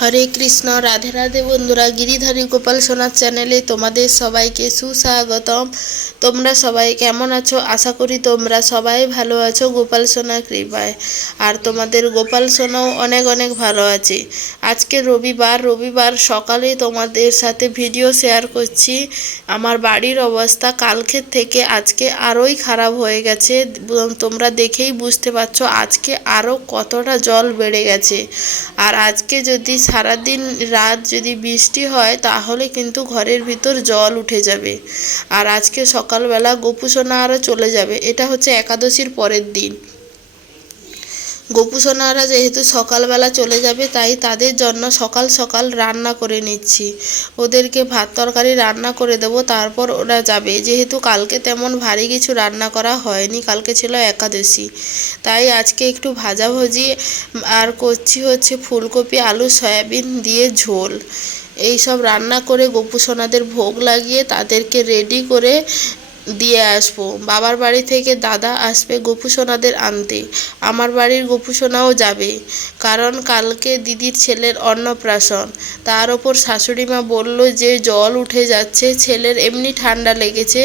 হরে কৃষ্ণ, রাধে রাধে বন্ধুরা, গিরিধারী গোপাল সোনার চ্যানেলে তোমাদের সবাইকে সুস্বাগতম। তোমরা সবাই কেমন আছো? আশা করি তোমরা সবাই ভালো আছো গোপাল সোনার কৃপায়। আর তোমাদের গোপাল সোনাও অনেক অনেক ভালো আছে। আজকে রবিবার রবিবার সকালে তোমাদের সাথে ভিডিও শেয়ার করছি। আমার বাড়ির অবস্থা কালকের থেকে আজকে আরোই খারাপ হয়ে গেছে। তোমরা দেখেই বুঝতে পারছ আজকে আরও কতটা জল বেড়ে গেছে। আর আজকে যদি সারাদিন রাত যদি বৃষ্টি হয়, তাহলে কিন্তু ঘরের ভিতর জল উঠে যাবে। আর আজকে সকালবেলা গোপুসোনা আরও চলে যাবে। এটা হচ্ছে একাদশীর পরের দিন। গোপুসোনারা যেহেতু সকালবেলা চলে যাবে, তাই তাদের জন্য সকাল সকাল রান্না করে নিচ্ছি। ওদেরকে ভাত তরকারি রান্না করে দেব, তারপর ওরা যাবে। যেহেতু কালকে তেমন ভারী কিছু রান্না করা হয়নি, কালকে ছিল একাদশী। তাই আজকে একটু ভাজাভুজি আর করছি হচ্ছে ফুলকপি, আলু, সয়াবিন দিয়ে ঝোল। এই সব রান্না করে গোপুসোনাদের ভোগ লাগিয়ে তাদেরকে রেডি করে দিয়ে আসব। বাবার বাড়ি থেকে দাদা আসবে গোপুসোনাদের আনতে। আমার বাড়ির গোপুসোনাও যাবে। কারণ কালকে দিদির ছেলের অন্নপ্রাশন। তার ওপর শাশুড়ি মা বলল যে জল উঠে যাচ্ছে, ছেলের এমনি ঠান্ডা লেগেছে।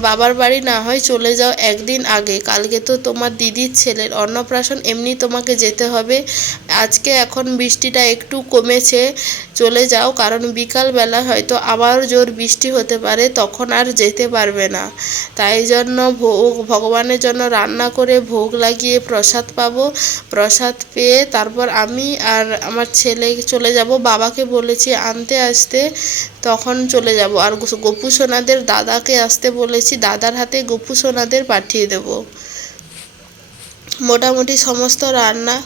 বাবার বাড়ি না হয় চলে যাও একদিন আগে। কালকে তো তোমার দিদির ছেলের অন্নপ্রাশন, এমনি তোমাকে যেতে হবে। আজকে এখন বৃষ্টিটা একটু কমেছে, চলে যাও। কারণ বিকালবেলা হয়তো আবার জোর বৃষ্টি হতে পারে, তখন আর যেতে পারবে না। তাই জন্য ভোগ ভগবানের জন্য রান্না করে ভোগ লাগিয়ে প্রসাদ পাবো। প্রসাদ পেয়ে তারপর আমি আর আমার ছেলে চলে যাব। বাবাকে বলেছি আনতে আসতে। তখন চলে যাব। আর গোপু সোনাদের দাদাকে আসতে বলেছি। দাদার হাতে গোপু সোনাদের পাঠিয়ে দেব। মোটামুটি সমস্ত রান্না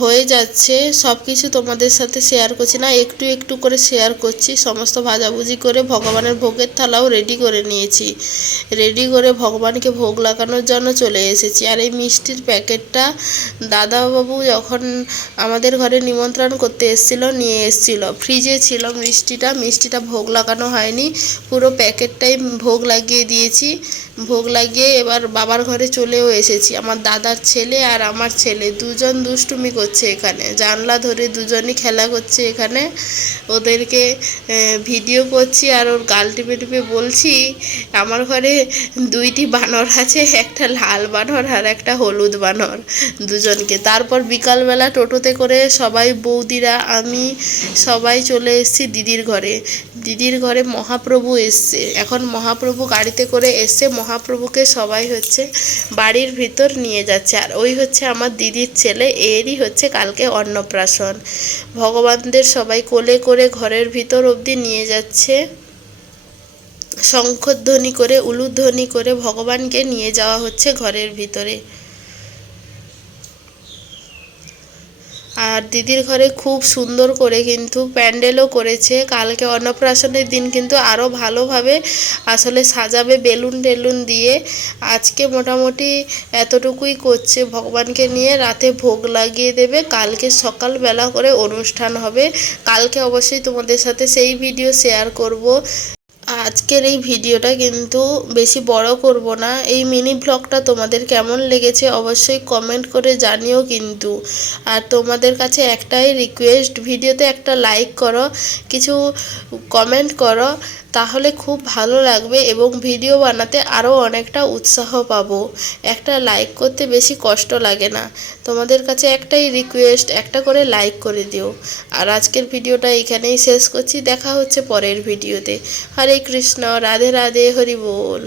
হয়ে যাচ্ছে। সব কিছু তোমাদের সাথে শেয়ার করছি না। একটু একটু করে শেয়ার করছি। সমস্ত ভাজাভুজি করে ভগবানের ভোগের থালাও রেডি করে নিয়েছি। রেডি করে ভগবানকে ভোগ লাগানোর জন্য চলে এসেছি। আর এই মিষ্টির প্যাকেটটা দাদাবাবু যখন আমাদের ঘরে নিমন্ত্রণ করতে এসেছিল, নিয়ে এসেছিল। ফ্রিজে ছিল মিষ্টিটা। মিষ্টিটা ভোগ লাগানো হয়নি। পুরো প্যাকেটটাই ভোগ লাগিয়ে দিয়েছি। ভোগ লাগিয়ে এবার বাবার ঘরে চলেও এসেছি। আমার দাদার ছেলে আর আমার ছেলে দুজন দুষ্টুমি করছে এখানে। জানলা ধরে দুজনই খেলা করছে এখানে। ওদেরকে ভিডিও করছি আর ওর গাল টিপে টিপে বলছি, আমার ঘরে দুইটি বানর আছে, একটা লাল বানর আর একটা হলুদ বানর দুজনকে। তারপর বিকালবেলা টোটোতে করে সবাই বৌদিরা, আমি সবাই চলে এসেছি দিদির ঘরে। দিদির ঘরে মহাপ্রভু এসছে। এখন মহাপ্রভু গাড়িতে করে এসছে মহাপ্রভুকে সবাই হচ্ছে বাড়ির ভিতর নিয়ে যাচ্ছে। আর ওই হচ্ছে আমার দিদির ছেলে এরই হচ্ছে কালকে অন্নপ্রাশন। ভগবানদের সবাই কোলে করে ঘরের ভিতর অবধি নিয়ে যাচ্ছে। শঙ্খধ্বনি করে, উলুধ্বনি করে ভগবানকে নিয়ে যাওয়া হচ্ছে ঘরের ভিতরে। আর দিদির ঘরে খুব সুন্দর করে কিন্তু প্যান্ডেলও করেছে। কালকে অন্নপ্রাশনের দিন কিন্তু আরও ভালোভাবে আসলে সাজাবে বেলুন টেলুন দিয়ে। আজকে মোটামুটি এতটুকুই করছে ভগবানকে নিয়ে। রাতে ভোগ লাগিয়ে দেবে। কালকে সকালবেলা করে অনুষ্ঠান হবে। কালকে অবশ্যই তোমাদের সাথে সেই ভিডিও শেয়ার করব। আজকের এই ভিডিওটা কিন্তু বেশি বড় করব না। এই মিনি ব্লগটা তোমাদের কেমন লেগেছে অবশ্যই কমেন্ট করে জানিও কিন্তু। আর তোমাদের কাছে একটাই রিকোয়েস্ট ভিডিওতে একটা লাইক করো, কিছু কমেন্ট করো। তাহলে খুব ভালো লাগবে এবং ভিডিও বানাতে আরও অনেকটা উৎসাহ পাব। একটা লাইক করতে বেশি কষ্ট লাগে না। তোমাদের কাছে একটাই রিকোয়েস্ট একটা করে লাইক করে দিও। আর আজকের ভিডিওটা এখানেই শেষ করছি। দেখা হচ্ছে পরের ভিডিওতে। হরে কৃষ্ণ, রাধে রাধে, হরি বল।